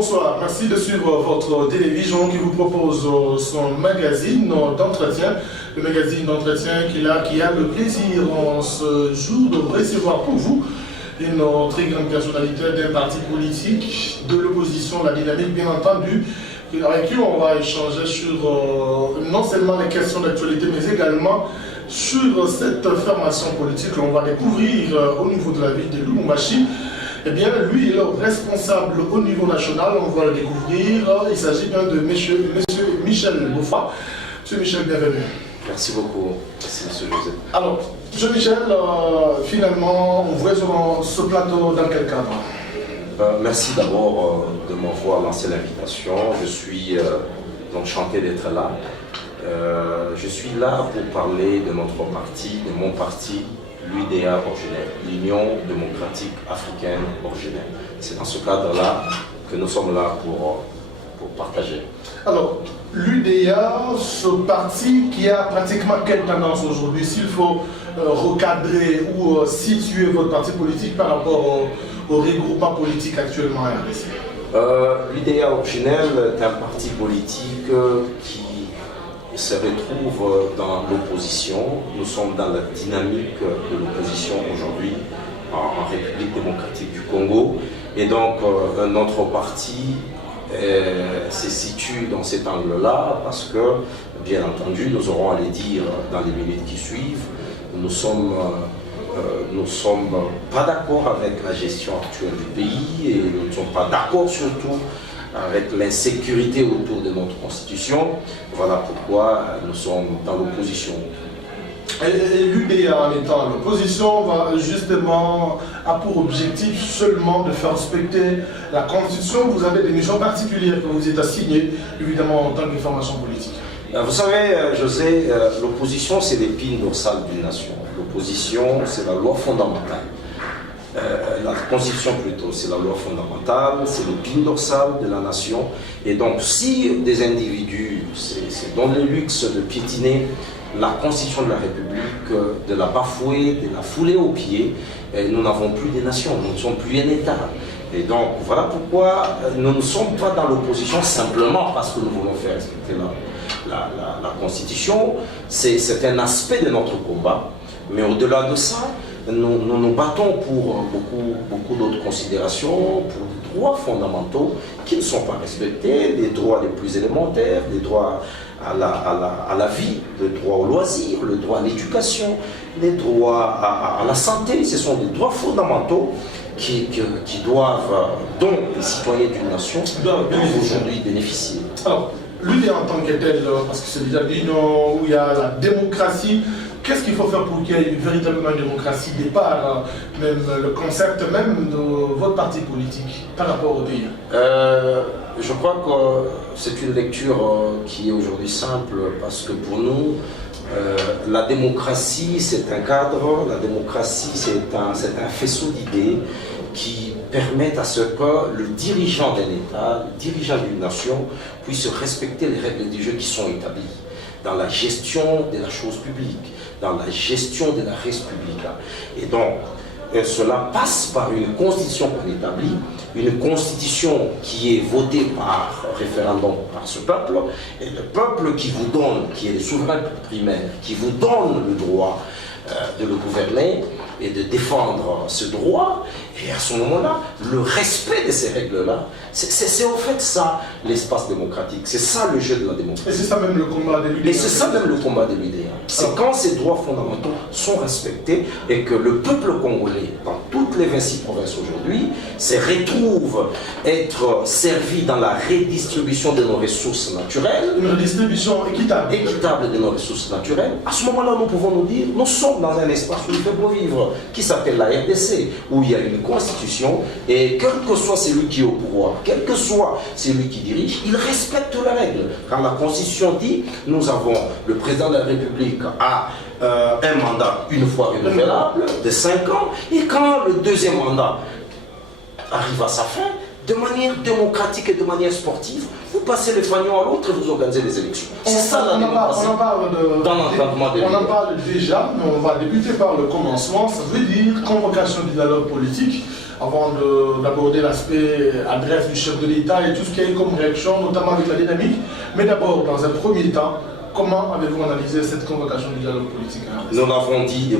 bonsoir. Merci de suivre votre télévision qui vous propose son magazine d'entretien. Le magazine d'entretien qui a le plaisir en ce jour de recevoir pour vous une très grande personnalité d'un parti politique, de l'opposition, la dynamique bien entendu, avec qui on va échanger sur non seulement les questions d'actualité, mais également sur cette formation politique que l'on va découvrir au niveau de la ville de Lubumbashi. Eh bien, lui est le responsable au niveau national, on va le découvrir. Il s'agit bien de monsieur Michel Boffa. Monsieur Michel, bienvenue. Merci beaucoup. Merci, monsieur Joseph. Alors, monsieur Michel, finalement, on vous sur ce plateau dans quel cadre? Merci d'abord de m'avoir lancé l'invitation. Je suis enchanté d'être là. Je suis là pour parler de notre parti, de mon parti, l'UDA originelle, l'Union démocratique africaine originelle. C'est dans ce cadre-là que nous sommes là pour partager. Alors, l'UDA, ce parti qui a pratiquement quelle tendance aujourd'hui, s'il faut recadrer ou situer votre parti politique par rapport au regroupement politique actuellement à RDC? L'UDA originelle est un parti politique qui se retrouve dans l'opposition. Nous sommes dans la dynamique de l'opposition aujourd'hui en République démocratique du Congo. Et donc, notre parti se situe dans cet angle-là parce que, bien entendu, nous aurons à le dire dans les minutes qui suivent, nous sommes pas d'accord avec la gestion actuelle du pays et nous ne sommes pas d'accord surtout avec l'insécurité autour de notre constitution. Voilà pourquoi nous sommes dans l'opposition. Et l'UDA en étant à l'opposition va justement a pour objectif seulement de faire respecter la constitution. Vous avez des missions particulières que vous êtes assignées, évidemment en tant que formation politique. Vous savez, José, l'opposition c'est l'épine dorsale d'une nation. L'opposition c'est la loi fondamentale. La constitution plutôt, c'est la loi fondamentale, c'est l'épine dorsale de la nation. Et donc si des individus se donnent le luxe de piétiner la constitution de la République, de la bafouer, de la fouler aux pieds, nous n'avons plus de nation, nous ne sommes plus un État. Et donc voilà pourquoi nous ne sommes pas dans l'opposition simplement parce que nous voulons faire respecter la constitution. C'est un aspect de notre combat, mais au-delà de ça, nous nous battons pour beaucoup d'autres considérations, pour des droits fondamentaux qui ne sont pas respectés, des droits les plus élémentaires, des droits à la vie, le droit au loisir, le droit à l'éducation, les droits à la santé. Ce sont des droits fondamentaux qui doivent, dont les citoyens d'une nation doivent aujourd'hui bénéficier. Alors, l'UDA en tant que telle, parce que c'est déjà l'union où il y a la démocratie, qu'est-ce qu'il faut faire pour qu'il y ait véritablement une démocratie départ, même le concept même de votre parti politique par rapport au pays? Je crois que c'est une lecture qui est aujourd'hui simple parce que pour nous, la démocratie c'est un cadre, la démocratie c'est un faisceau d'idées qui permettent à ce que le dirigeant d'un État, le dirigeant d'une nation puisse respecter les règles du jeu qui sont établies dans la gestion de la chose publique, dans la gestion de la res publica. Et donc, cela passe par une constitution qu'on établit, une constitution qui est votée par référendum par ce peuple, et le peuple qui vous donne, qui est le souverain primaire, qui vous donne le droit de le gouverner et de défendre ce droit. Et à ce moment-là, le respect de ces règles-là, c'est en fait ça l'espace démocratique, c'est ça le jeu de la démocratie. Et c'est ça même le combat de l'UDA. Et c'est ça même le combat de l'UDA. C'est quand ces droits fondamentaux sont respectés et que le peuple congolais, dans toutes les 26 provinces aujourd'hui, se retrouve être servi dans la redistribution de nos ressources naturelles. Une redistribution équitable. Équitable de nos ressources naturelles. À ce moment-là, nous pouvons nous dire, nous sommes dans un espace où il fait beau vivre, qui s'appelle la RDC, où il y a une constitution, et quel que soit celui qui est au pouvoir, quel que soit celui qui dirige, il respecte la règle. Quand la constitution dit, nous avons le président de la République a un mandat une fois renouvelable de 5 ans, et quand le deuxième mandat arrive à sa fin, de manière démocratique et de manière sportive, vous passez le fanion à l'autre et vous organisez les élections. C'est ça la démocratie. On en parle on en parle déjà, mais on va débuter par le commencement. Ça veut dire convocation du dialogue politique avant d'aborder l'aspect adresse du chef de l'État et tout ce qu'il y a eu comme réaction, notamment avec la dynamique. Mais d'abord, dans un premier temps, comment avez-vous analysé cette convocation du dialogue politique? Nous l'avons dit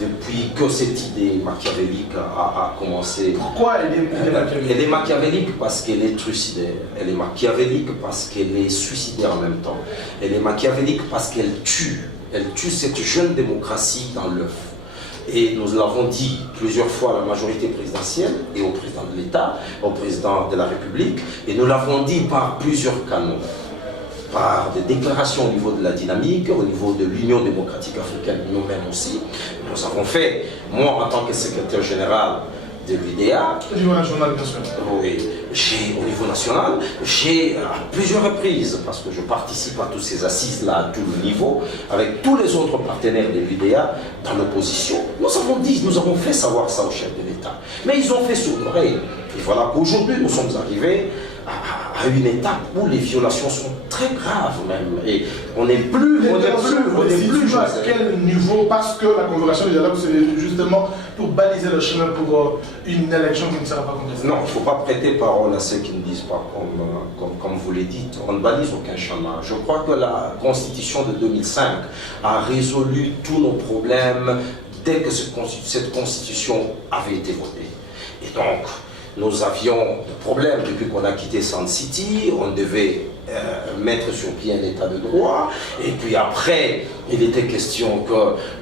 depuis que cette idée machiavélique a commencé. Pourquoi elle est machiavélique? Elle est machiavélique parce qu'elle est trucidaire. Elle est machiavélique parce qu'elle est suicidaire en même temps. Elle est machiavélique parce qu'elle tue. Elle tue cette jeune démocratie dans l'œuf. Et nous l'avons dit plusieurs fois à la majorité présidentielle et au président de l'État, au président de la République, et nous l'avons dit par plusieurs canaux. Par des déclarations au niveau de la dynamique, au niveau de l'Union démocratique africaine, nous-mêmes aussi. Nous avons fait, moi en tant que secrétaire général de l'UDA, au niveau national, bien sûr. Oui, au niveau national, j'ai à plusieurs reprises, parce que je participe à toutes ces assises-là à tout le niveau, avec tous les autres partenaires de l'UDA dans l'opposition, nous avons dit, nous avons fait savoir ça au chef de l'État. Mais ils ont fait sourd l'oreille. Et voilà qu'aujourd'hui, nous sommes arrivés à une étape où les violations sont très graves même. Et on n'est plus... à quel niveau? Parce que la convocation du dialogue, c'est justement pour baliser le chemin pour une élection qui ne sera pas contestée. Non, il ne faut pas prêter parole à ceux qui ne disent pas comme vous l'avez dit. On ne balise aucun chemin. Je crois que la Constitution de 2005 a résolu tous nos problèmes dès que cette Constitution avait été votée. Et donc, nous avions des problèmes depuis qu'on a quitté Sand City, on devait mettre sur pied un état de droit, et puis après, il était question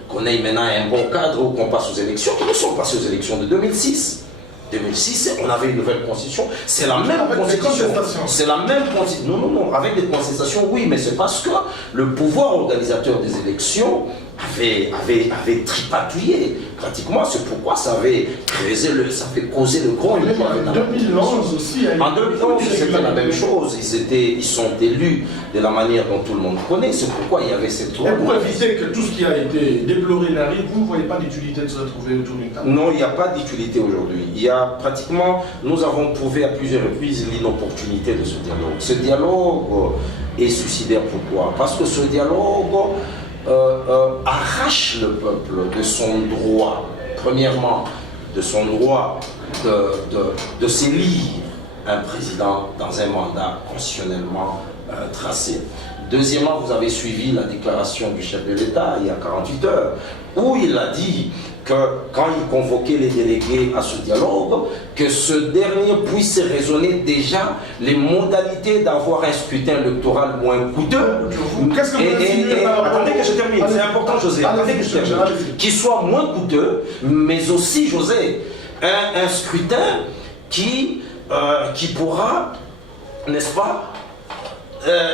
qu'on ait maintenant un bon cadre ou qu'on passe aux élections. Nous sommes passés aux élections de 2006. 2006, on avait une nouvelle constitution, c'est la même constitution. C'est la même constitution. Non, avec des contestations, oui, mais c'est parce que le pouvoir organisateur des élections avait tripatouillé pratiquement. C'est pourquoi ça avait causé le grand. En 2011 aussi. En 2011, c'était la même chose. Ils sont élus de la manière dont tout le monde connaît. C'est pourquoi il y avait cette loi. Et pour éviter que tout ce qui a été déploré n'arrive, vous ne voyez pas d'utilité de se retrouver autour d'une table? Non, il n'y a pas d'utilité aujourd'hui. Il y a pratiquement, nous avons prouvé à plusieurs reprises l'inopportunité de ce dialogue. Ce dialogue est suicidaire. Pourquoi? Parce que ce dialogue arrache le peuple de son droit, premièrement, de son droit de s'élire un président dans un mandat constitutionnellement tracé. Deuxièmement, vous avez suivi la déclaration du chef de l'État il y a 48 heures, où il a dit que quand il convoquait les délégués à ce dialogue, que ce dernier puisse raisonner déjà les modalités d'avoir un scrutin électoral moins coûteux. Qu'est-ce que vous attendez que je termine, c'est important José, attendez que je termine. Qu'il soit moins coûteux, mais aussi José, un scrutin qui pourra, n'est-ce pas,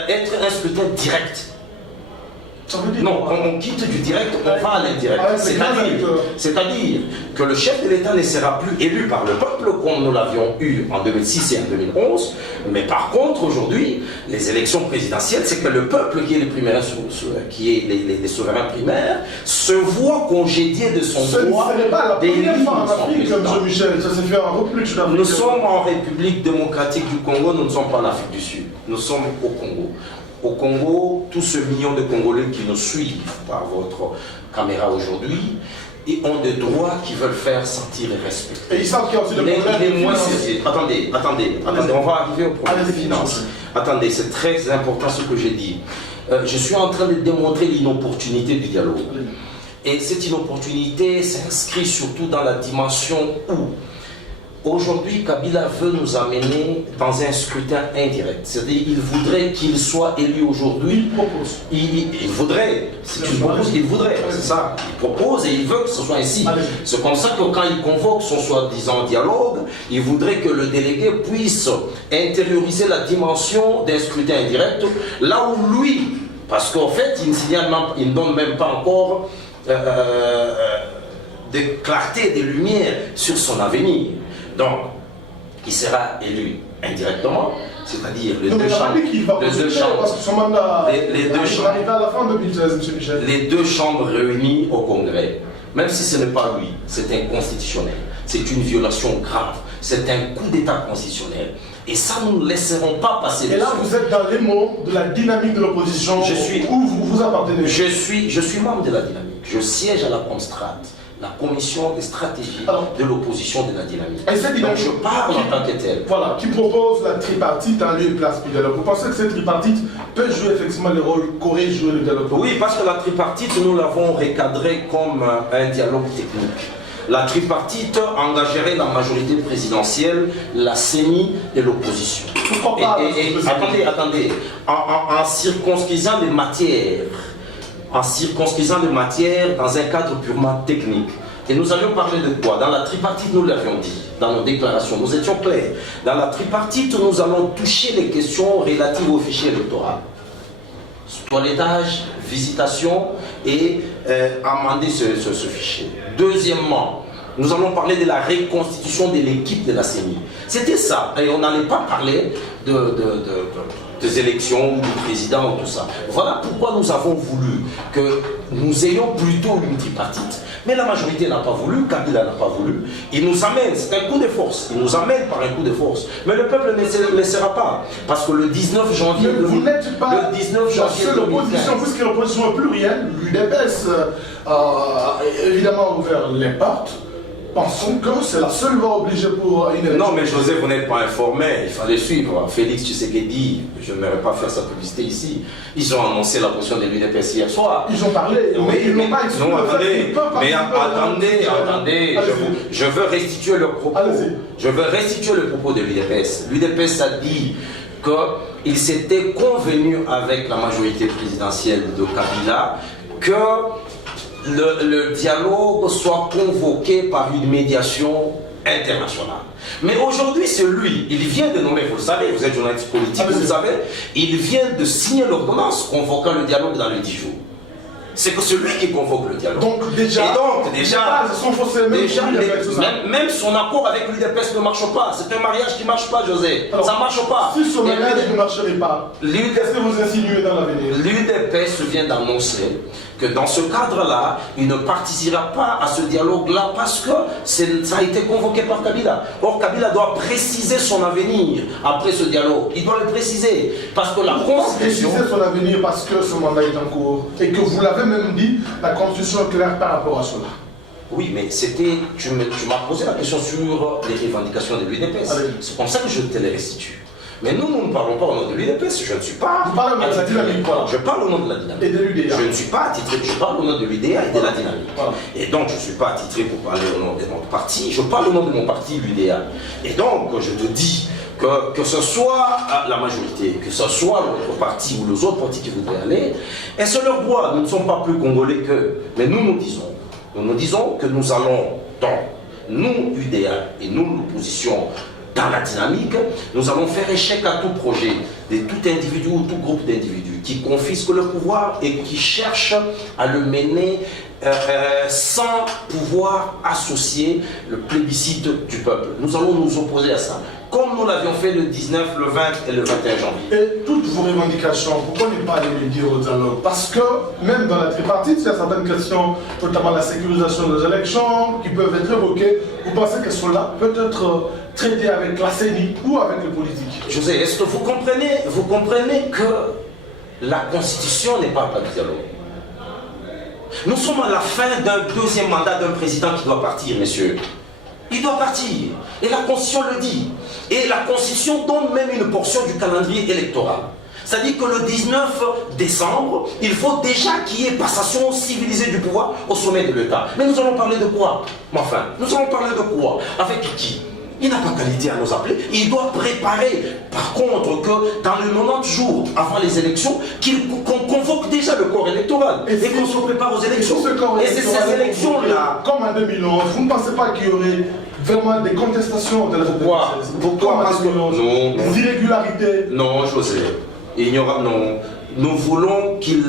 être un scrutin direct. Non, on quitte du direct, on va à l'indirect. C'est-à-dire que le chef de l'État ne sera plus élu par le peuple comme nous l'avions eu en 2006 et en 2011. Mais par contre, aujourd'hui, les élections présidentielles, c'est que le peuple qui est les souverains primaires se voit congédié de son droit d'élire son président. Nous sommes en République démocratique du Congo, nous ne sommes pas en Afrique du Sud. Nous sommes au Congo. Au Congo, tous ce million de Congolais qui nous suivent par votre caméra aujourd'hui et ont des droits qui veulent faire sentir et respecter. Et ils savent qu'il y a aussi des problèmes. Attendez, on va arriver au problème des finances. Attendez, c'est très important ce que j'ai dit. Je suis en train de démontrer l'inopportunité du dialogue. Et cette inopportunité s'inscrit surtout dans la dimension où aujourd'hui, Kabila veut nous amener dans un scrutin indirect. C'est-à-dire qu'il voudrait qu'il soit élu aujourd'hui. Il propose. Il voudrait. Si tu proposes, il voudrait. C'est ça. Il propose et il veut que ce soit ainsi. C'est comme ça que quand il convoque son soi-disant dialogue, il voudrait que le délégué puisse intérioriser la dimension d'un scrutin indirect, là où lui, parce qu'en fait, il ne donne même pas encore de clarté, de lumière sur son avenir. Donc, il sera élu indirectement, c'est-à-dire les deux chambres. Les deux chambres réunies au Congrès. Même si ce n'est pas lui, c'est inconstitutionnel. C'est une violation grave. C'est un coup d'État constitutionnel. Et ça, nous ne laisserons pas passer. Et là, vous êtes dans les mots de la dynamique de l'opposition. Où vous appartenez. Je suis membre de la dynamique. Je siège à la Comstrat. la commission des stratégies de l'opposition de la dynamique. Donc je parle en tant que tel. Voilà, qui propose la tripartite en lieu et place du dialogue. Vous pensez que cette tripartite peut jouer effectivement le rôle qu'aurait joué le dialogue? Oui, parce que la tripartite, nous l'avons recadrée comme un dialogue technique. La tripartite engagerait la majorité présidentielle, la CENI et l'opposition. Attendez, en circonscrivant des matières, dans un cadre purement technique. Et nous allions parler de quoi? Dans la tripartite, nous l'avions dit, dans nos déclarations, nous étions clairs. Dans la tripartite, nous allons toucher les questions relatives au fichier électoral. Toilettage, visitation et amender ce fichier. Deuxièmement, nous allons parler de la reconstitution de l'équipe de la CENI. C'était ça. Et on n'allait pas parler des élections, du président, tout ça. Voilà pourquoi nous avons voulu que nous ayons plutôt une tripartite. Mais la majorité n'a pas voulu, Kabila n'a pas voulu. Il nous amène, c'est un coup de force, il nous amène par un coup de force. Mais le peuple ne laissera pas. Parce que le 19 janvier... Mais vous n'êtes pas le 19 janvier la seule opposition, puisque l'opposition est plurielle, l'UDPS évidemment a ouvert les portes. Pensons que c'est la seule voie obligée pour une élection. Non, mais José, vous n'êtes pas informé, il fallait suivre. Félix Tshisekedi, je n'aimerais pas faire sa publicité ici. Ils ont annoncé la position de l'UDPS hier soir. Ils ont parlé, mais ils n'ont pas exclu. Attendez, je veux restituer le propos. Je veux restituer le propos de l'UDPS. L'UDPS a dit qu'il s'était convenu avec la majorité présidentielle de Kabila que le dialogue soit convoqué par une médiation internationale. Mais aujourd'hui, c'est lui, il vient de nommer, vous le savez, vous êtes journaliste politique, vous le savez, il vient de signer l'ordonnance convoquant le dialogue dans les 10 jours. C'est que c'est lui qui convoque le dialogue. Donc déjà, même son accord avec l'UDPS ne marche pas. C'est un mariage qui ne marche pas, José. Alors, ça ne marche pas. Si ce mariage ne marcherait pas, qu'est-ce que vous insinuez dans l'avenir? L'UDPS vient d'annoncer que dans ce cadre-là, il ne participera pas à ce dialogue-là parce que ça a été convoqué par Kabila. Or, Kabila doit préciser son avenir après ce dialogue. Il doit le préciser. Parce que la Constitution... Préciser son avenir parce que ce mandat est en cours et que vous l'avez même dit, la Constitution est claire par rapport à cela. Oui, mais c'était... Tu m'as posé la question sur les revendications de l'UDPS. C'est comme ça que je te les restitue. Mais nous ne parlons pas au nom de l'UDPS, je ne suis pas... Vous parlez au nom de la dynamique, voilà. Je parle au nom de la dynamique. Et de l'UDA. Je ne suis pas attitré, je parle au nom de l'UDA et de la dynamique. Voilà. Et donc je ne suis pas attitré pour parler au nom de notre parti, je parle au nom de mon parti, l'UDA. Et donc je te dis que ce soit la majorité, que ce soit notre parti ou les autres partis qui voudraient aller, et c'est leur droit, nous ne sommes pas plus congolais qu'eux. Mais nous disons que nous allons, nous, UDA et nous, l'opposition, dans la dynamique, nous allons faire échec à tout projet de tout individu ou tout groupe d'individus qui confisquent le pouvoir et qui cherchent à le mener sans pouvoir associer le plébiscite du peuple. Nous allons nous opposer à ça, comme nous l'avions fait le 19, le 20 et le 21 janvier. Et toutes vos revendications, pourquoi ne pas aller les dire au dialogue? Parce que même dans la tripartite, il y a certaines questions, notamment la sécurisation des élections, qui peuvent être évoquées. Vous pensez que cela peut être traité avec la CENI ou avec les politiques? José, est-ce que vous comprenez que la Constitution n'est pas un pacte de dialogue? Nous sommes à la fin d'un deuxième mandat d'un président qui doit partir, messieurs. Il doit partir. Et la Constitution le dit. Et la Constitution donne même une portion du calendrier électoral. C'est-à-dire que le 19 décembre, il faut déjà qu'il y ait passation civilisée du pouvoir au sommet de l'État. Mais nous allons parler de quoi? Enfin, nous allons parler de quoi? Avec qui? Il n'a pas qualité à nous appeler. Il doit préparer, par contre, que dans les 90 jours avant les élections, qu'on convoque déjà le corps électoral et qu'on se prépare aux élections. Et c'est ces élections-là. Comme en 2011, vous ne pensez pas qu'il y aurait vraiment des contestations de la Pourquoi? Parce que non. Des irrégularités. Non, José. Non. Nous voulons qu'il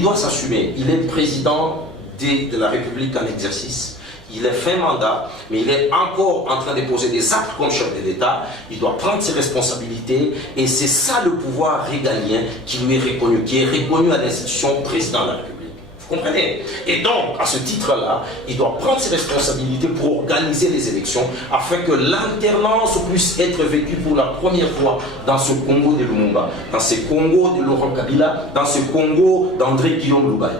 doit s'assumer. Il est président de la République en exercice. Il est fin mandat, mais il est encore en train de poser des actes comme chef de l'État. Il doit prendre ses responsabilités et c'est ça le pouvoir régalien qui lui est reconnu, qui est reconnu à l'institution président de la République. Vous comprenez? Et donc, à ce titre-là, il doit prendre ses responsabilités pour organiser les élections afin que l'alternance puisse être vécue pour la première fois dans ce Congo de Lumumba, dans ce Congo de Laurent Kabila, dans ce Congo d'André Guillaume Loubaye.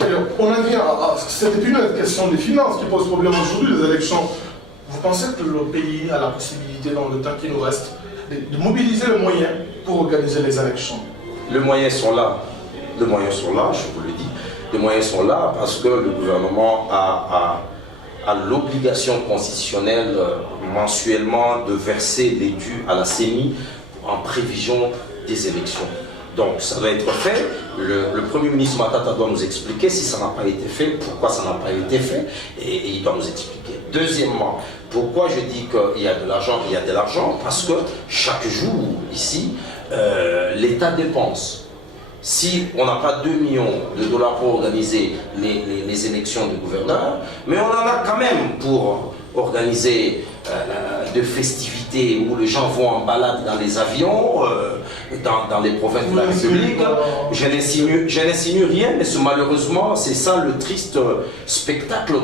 Alors, on en vient c'était plus une question des finances qui pose problème aujourd'hui, les élections. Vous pensez que le pays a la possibilité, dans le temps qui nous reste, de mobiliser les moyens pour organiser les élections? Les moyens sont là. Les moyens sont là, je vous le dis. Les moyens sont là parce que le gouvernement a l'obligation constitutionnelle mensuellement de verser les dus à la CENI en prévision des élections. Donc ça doit être fait. Le Premier ministre Matata doit nous expliquer si ça n'a pas été fait, pourquoi ça n'a pas été fait, et il doit nous expliquer. Deuxièmement, pourquoi je dis qu'il y a de l'argent? Il y a de l'argent parce que chaque jour, ici, l'État dépense. Si on n'a pas 2 millions de dollars pour organiser les élections de gouverneurs, mais on en a quand même pour organiser de festivités où les gens vont en balade dans les avions, dans les provinces de la République. Je n'insinue rien, mais malheureusement, c'est ça le triste spectacle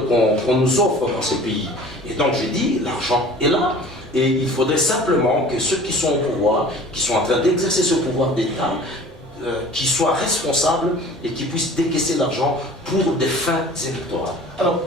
qu'on nous offre dans ce pays. Et donc je dis, l'argent est là. Et il faudrait simplement que ceux qui sont au pouvoir, qui sont en train d'exercer ce pouvoir d'État, qui soient responsables et qui puissent décaisser l'argent pour des fins électorales. Alors,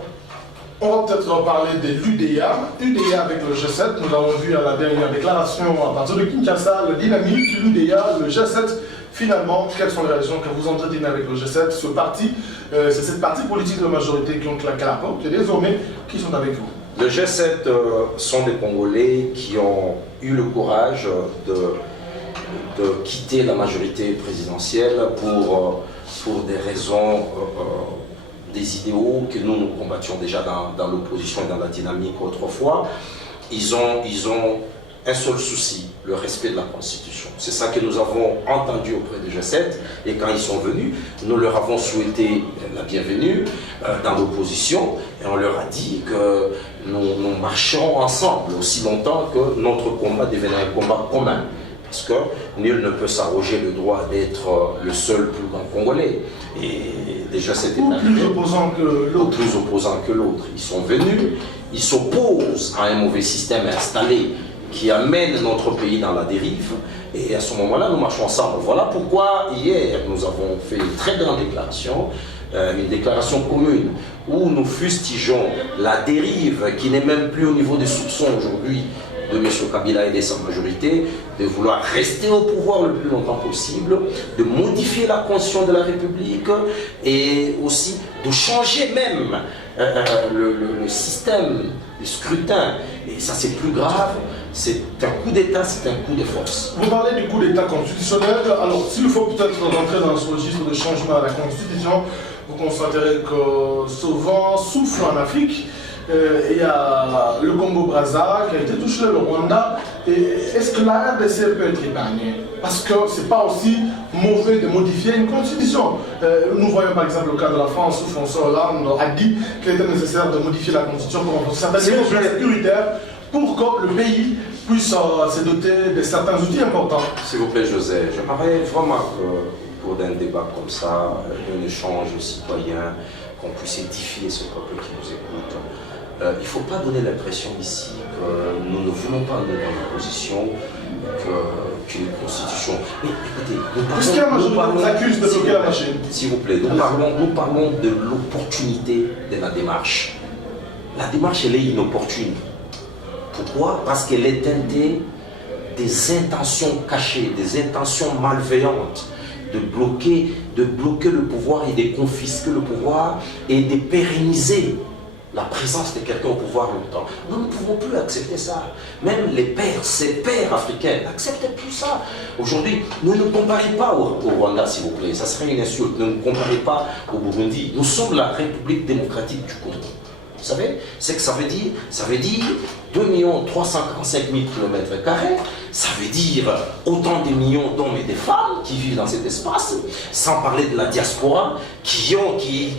on va peut-être parler de l'UDA. UDA avec le G7, nous l'avons vu à la dernière déclaration à partir de Kinshasa, le dynamique, l'UDA, le G7. Finalement, quelles sont les raisons que vous entretenez avec le G7? Ce parti, c'est cette partie politique de majorité qui ont claqué la porte et désormais qui sont avec vous. Le G7 sont des Congolais qui ont eu le courage de quitter la majorité présidentielle pour des raisons, des idéaux que nous combattions déjà dans l'opposition et dans la dynamique autrefois. Ils ont un seul souci, le respect de la Constitution. C'est ça que nous avons entendu auprès du G7 et quand ils sont venus, nous leur avons souhaité la bienvenue dans l'opposition et on leur a dit que nous marcherons ensemble aussi longtemps que notre combat deviendra un combat commun. Parce que nul ne peut s'arroger le droit d'être le seul plus grand Congolais. Et déjà c'était plus opposant que l'autre. Plus opposant que l'autre. Ils sont venus, ils s'opposent à un mauvais système installé qui amène notre pays dans la dérive. Et à ce moment-là, nous marchons ensemble. Voilà pourquoi hier, nous avons fait une très grande déclaration, une déclaration commune, où nous fustigeons la dérive qui n'est même plus au niveau des soupçons aujourd'hui de M. Kabila et de sa majorité, de vouloir rester au pouvoir le plus longtemps possible, de modifier la constitution de la République et aussi de changer même le système de scrutin. Et ça c'est plus grave, c'est un coup d'État, c'est un coup de force. Vous parlez du coup d'État constitutionnel, alors s'il faut peut-être rentrer dans ce registre de changement à la Constitution, vous constaterez que ce vent souffle en Afrique. Il y a le Congo-Brazza qui a été touché, le Rwanda. Est-ce que la RDC peut être épargnée? Parce que ce n'est pas aussi mauvais de modifier une constitution. Nous voyons par exemple le cas de la France où François Hollande a dit qu'il était nécessaire de modifier la constitution pour renforcer certaines mesures sécuritaires pour que le pays puisse se doter de certains outils importants. S'il vous plaît, José, j'aimerais vraiment que pour un débat comme ça, un échange citoyen, qu'on puisse édifier ce peuple qui nous écoute. Il ne faut pas donner l'impression ici que nous ne voulons pas nous dans l'opposition, qu'une constitution. Mais écoutez, nous accuse de bloquer la machine. S'il vous plaît, nous parlons de l'opportunité de la démarche. La démarche, elle est inopportune. Pourquoi? Parce qu'elle est teintée des intentions cachées, des intentions malveillantes, de bloquer le pouvoir et de confisquer le pouvoir et de pérenniser la présence de quelqu'un au pouvoir longtemps. Nous ne pouvons plus accepter ça. Même les pères, ces pères africains, n'acceptent plus ça. Aujourd'hui, ne nous comparez pas au Rwanda, s'il vous plaît. Ça serait une insulte. Ne nous comparez pas au Burundi. Nous sommes la République démocratique du Congo. Vous savez, c'est que ça veut dire 2 345 000 km², ça veut dire autant de millions d'hommes et de femmes qui vivent dans cet espace, sans parler de la diaspora, qui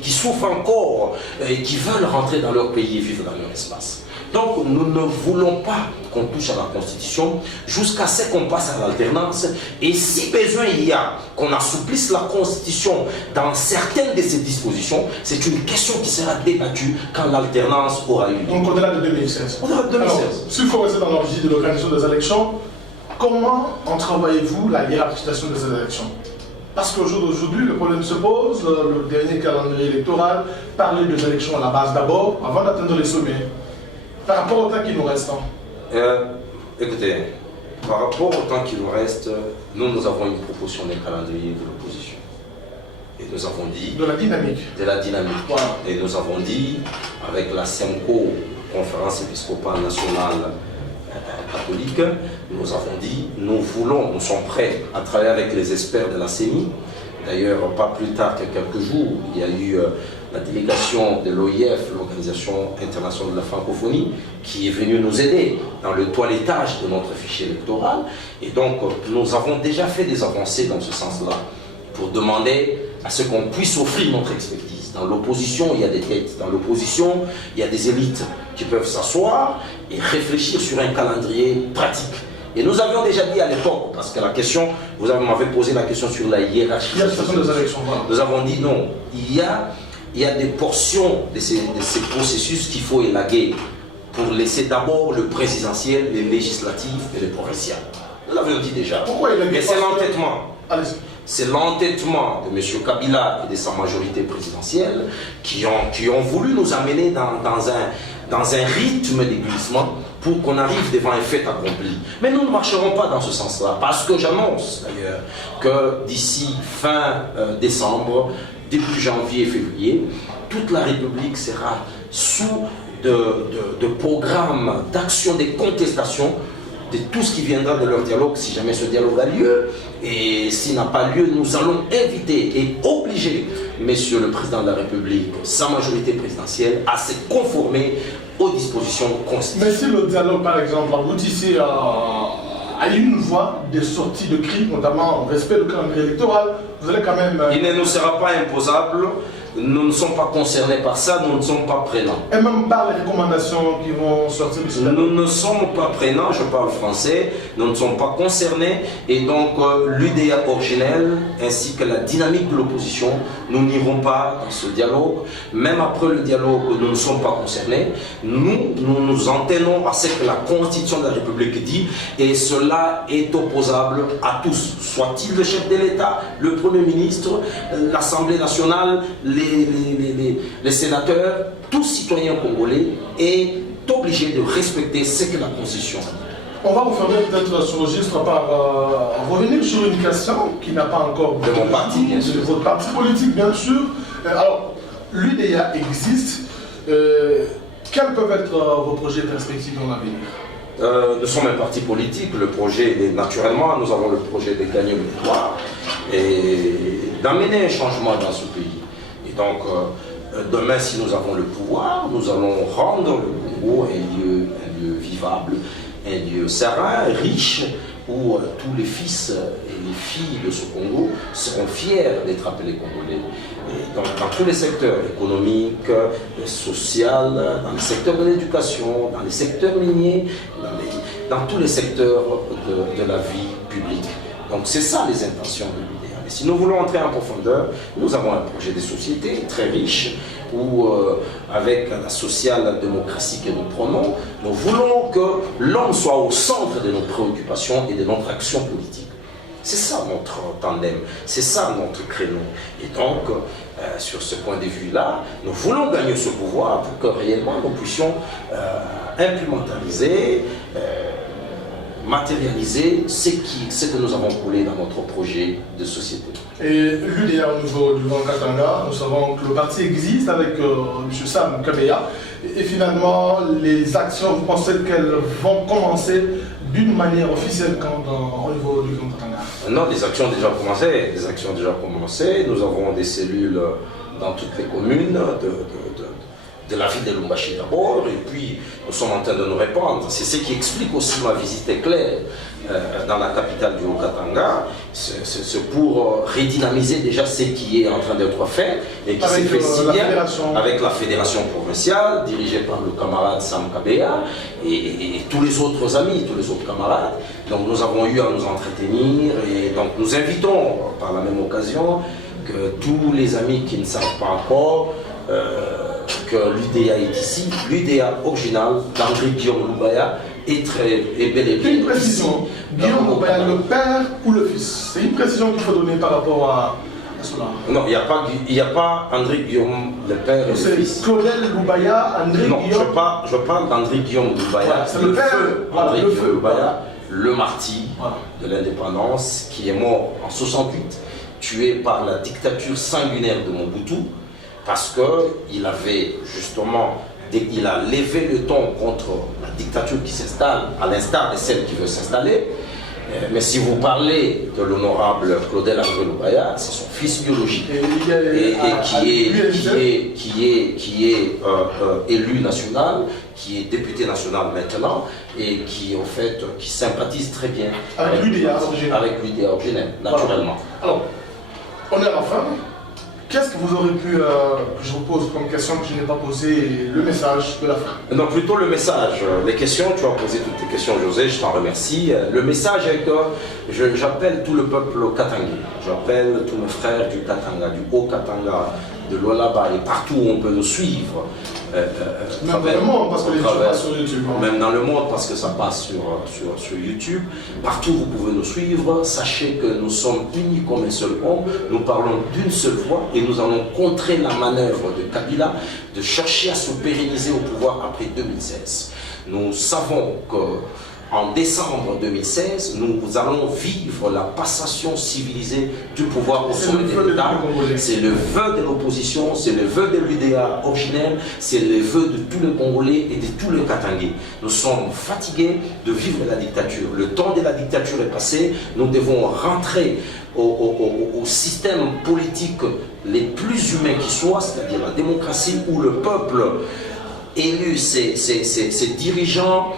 souffrent encore et qui veulent rentrer dans leur pays et vivre dans leur espace. Donc nous ne voulons pas qu'on touche à la Constitution jusqu'à ce qu'on passe à l'alternance. Et si besoin il y a qu'on assouplisse la Constitution dans certaines de ces dispositions, c'est une question qui sera débattue quand l'alternance aura eu lieu. Donc au-delà de 2016. Au-delà de 2016. Alors, s'il faut rester dans l'origine de l'organisation des élections, comment entrevoyez-vous la hiérarchisation de ces élections? Parce qu'au jour d'aujourd'hui, le problème se pose, le dernier calendrier électoral, parler des élections à la base d'abord, avant d'atteindre les sommets. Par rapport au temps qui nous reste. Écoutez, par rapport au temps qui nous reste, nous avons une proposition des calendriers de l'opposition. Et nous avons dit... De la dynamique. De la dynamique. Voilà. Et nous avons dit, avec la CEMCO, Conférence épiscopale nationale catholique, nous avons dit, nous sommes prêts à travailler avec les experts de la CENI. D'ailleurs, pas plus tard que quelques jours, il y a eu la délégation de l'OIF, l'Organisation internationale de la francophonie, qui est venue nous aider dans le toilettage de notre fichier électoral. Et donc, nous avons déjà fait des avancées dans ce sens-là, pour demander à ce qu'on puisse offrir notre expertise. Dans l'opposition, il y a des têtes. Dans l'opposition, il y a des élites qui peuvent s'asseoir et réfléchir sur un calendrier pratique. Et nous avions déjà dit à l'époque, parce que la question, vous m'avez posé la question sur la hiérarchie. Des élections, voilà. Nous avons dit non, il y a des portions de ces processus qu'il faut élaguer pour laisser d'abord le présidentiel, les législatifs et les provinciales. Nous l'avions dit déjà. Pourquoi élaguer? Mais c'est l'entêtement. Allez-y. C'est l'entêtement de M. Kabila et de sa majorité présidentielle qui ont voulu nous amener dans un rythme d'aiguillissement pour qu'on arrive devant un fait accompli. Mais nous ne marcherons pas dans ce sens-là, parce que j'annonce d'ailleurs que d'ici fin décembre, début janvier et février, toute la République sera sous de programmes d'action des contestations de tout ce qui viendra de leur dialogue, si jamais ce dialogue a lieu. Et s'il n'a pas lieu, nous allons inviter et obliger Monsieur le Président de la République, sa majorité présidentielle, à se conformer aux dispositions constitutionnelles. Mais si le dialogue, par exemple, aboutissait à une voie de sortie de crise, notamment en respect du calendrier électoral, vous allez quand même... Il ne nous sera pas imposable. Nous ne sommes pas concernés par ça, nous ne sommes pas prenants. Et même par les recommandations qui vont sortir de ce dialogue. Nous ne sommes pas prenants, je parle français, nous ne sommes pas concernés, et donc l'UDA originelle ainsi que la dynamique de l'opposition, nous n'irons pas dans ce dialogue. Même après le dialogue, nous ne sommes pas concernés. Nous nous en tenons à ce que la Constitution de la République dit, et cela est opposable à tous, soit-il le chef de l'État, le Premier ministre, l'Assemblée nationale, les sénateurs, tout citoyen congolais est obligé de respecter ce que la Constitution dit. On va vous faire peut-être ce registre par revenir sur une question qui n'a pas encore... De mon parti, bien sûr. De votre parti politique, bien sûr. Alors, l'UDA existe. Quels peuvent être vos projets et perspectives dans l'avenir? Nous sommes un parti politique. Le projet, naturellement, nous avons le projet de gagner le pouvoir et d'amener un changement dans ce pays. Et donc, demain, si nous avons le pouvoir, nous allons rendre le Congo un lieu vivable, un lieu serein, riche, où tous les fils et les filles de ce Congo seront fiers d'être appelés Congolais. Et donc, dans tous les secteurs économiques, social, dans les secteurs de l'éducation, dans les secteurs miniers, dans tous les secteurs de la vie publique. Donc, c'est ça les intentions de l'UDA. Si nous voulons entrer en profondeur, nous avons un projet de société très riche où, avec la social-démocratie que nous prenons, nous voulons que l'homme soit au centre de nos préoccupations et de notre action politique. C'est ça notre tandem, c'est ça notre créneau. Et donc, sur ce point de vue-là, nous voulons gagner ce pouvoir pour que réellement nous puissions implémentariser, matérialiser ce que nous avons coulé dans notre projet de société. Et l'UDA au niveau du Grand Katanga, nous savons que le parti existe avec M. Sam Kabeya. Et finalement, les actions, vous pensez qu'elles vont commencer d'une manière officielle au niveau du Grand Katanga? Non, les actions ont déjà commencé. Les actions ont déjà commencé. Nous avons des cellules dans toutes les communes de la ville de Lumbashi d'abord, et puis nous sommes en train de nous répandre. C'est ce qui explique aussi ma visite éclair dans la capitale du Haut-Katanga. C'est pour redynamiser déjà ce qui est en train d'être fait et qui s'est fait si bien avec la fédération provinciale dirigée par le camarade Sam Kabeya et tous les autres amis, tous les autres camarades. Donc nous avons eu à nous entretenir et donc nous invitons par la même occasion que tous les amis qui ne savent pas encore que l'UDA est ici, l'UDA original d'André Guillaume Lubaya est bel et bien Une précision, Guillaume Loubaya, le père ou le fils? C'est une précision qu'il faut donner par rapport à cela. Non, il n'y a pas André Guillaume, le père et le fils. C'est Claudel Loubaya, André non, Guillaume. Je parle d'André Guillaume Loubaya, Voilà, c'est le père, voilà, André le Guillaume feu, Loubaya, voilà. le martyr de l'indépendance, qui est mort en 68, tué par la dictature sanguinaire de Mobutu, parce qu'il avait justement, il a levé le ton contre la dictature qui s'installe, à l'instar de celle qui veut s'installer. Mais si vous parlez de l'honorable Claudel André Loubaya, c'est son fils biologique qui est élu national, qui est député national maintenant et qui en fait qui sympathise très bien avec l'UDA originelle, naturellement. Voilà. Alors, on est à la fin. Qu'est-ce que vous aurez pu, que je vous pose comme question que je n'ai pas posé, le message de la fin? Non, plutôt le message. Les questions, tu as posé toutes tes questions, José, je t'en remercie. Le message est que j'appelle tout le peuple katangais, j'appelle tous mes frères du Katanga, du Haut-Katanga, de l'Olaba et partout où on peut nous suivre. Même dans le monde, parce que les gens passent sur YouTube. Même dans le monde, parce que ça passe sur YouTube. Partout vous pouvez nous suivre. Sachez que nous sommes unis comme un seul homme. Nous parlons d'une seule voix et nous allons contrer la manœuvre de Kabila de chercher à se pérenniser au pouvoir après 2016. Nous savons qu'en décembre 2016, nous allons vivre la passation civilisée du pouvoir au sommet de l'État. C'est le vœu de l'opposition, c'est le vœu de l'UDA originelle, c'est le vœu de tous les Congolais et de tous les Katangais. Nous sommes fatigués de vivre la dictature. Le temps de la dictature est passé. Nous devons rentrer au système politique les plus humains qui soient, c'est-à-dire la démocratie, où le peuple élu ses dirigeants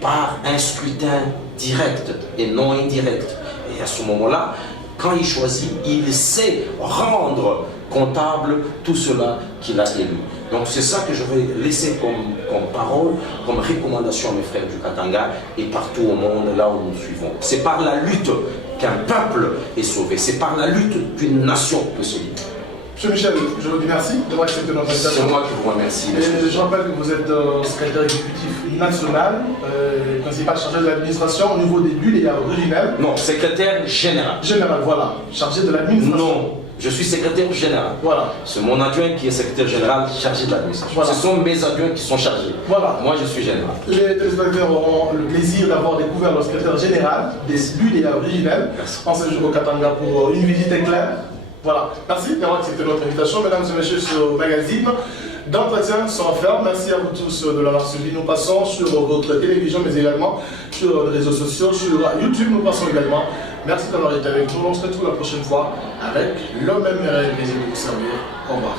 par un scrutin direct et non indirect. Et à ce moment-là, quand il choisit, il sait rendre comptable tout cela qu'il a élu. Donc c'est ça que je vais laisser comme parole, comme recommandation à mes frères du Katanga et partout au monde, là où nous suivons. C'est par la lutte qu'un peuple est sauvé. C'est par la lutte qu'une nation peut se libérer. Monsieur Michel, je vous remercie d'avoir accepté notre invitation. C'est moi qui vous remercie. Et je rappelle que vous êtes secrétaire exécutif national, principal chargé de l'administration au niveau des l'UDA originelle. Non, secrétaire général. Général, voilà. Chargé de l'administration. Non, je suis secrétaire général. Voilà. C'est mon adjoint qui est secrétaire général chargé de l'administration. Voilà. Ce sont mes adjoints qui sont chargés. Voilà. Moi, je suis général. Les téléspectateurs auront le plaisir d'avoir découvert le secrétaire général des l'UDA originelle en séjour au Katanga pour une visite éclair. Voilà, merci d'avoir accepté notre invitation, mesdames et messieurs, sur Magazine d'entretien sans ferme. Merci à vous tous de l'avoir suivi. Nous passons sur votre télévision, mais également sur les réseaux sociaux, sur YouTube, nous passons également. Merci d'avoir été avec nous. On se retrouve la prochaine fois avec le même plaisir de vous servir. Au revoir.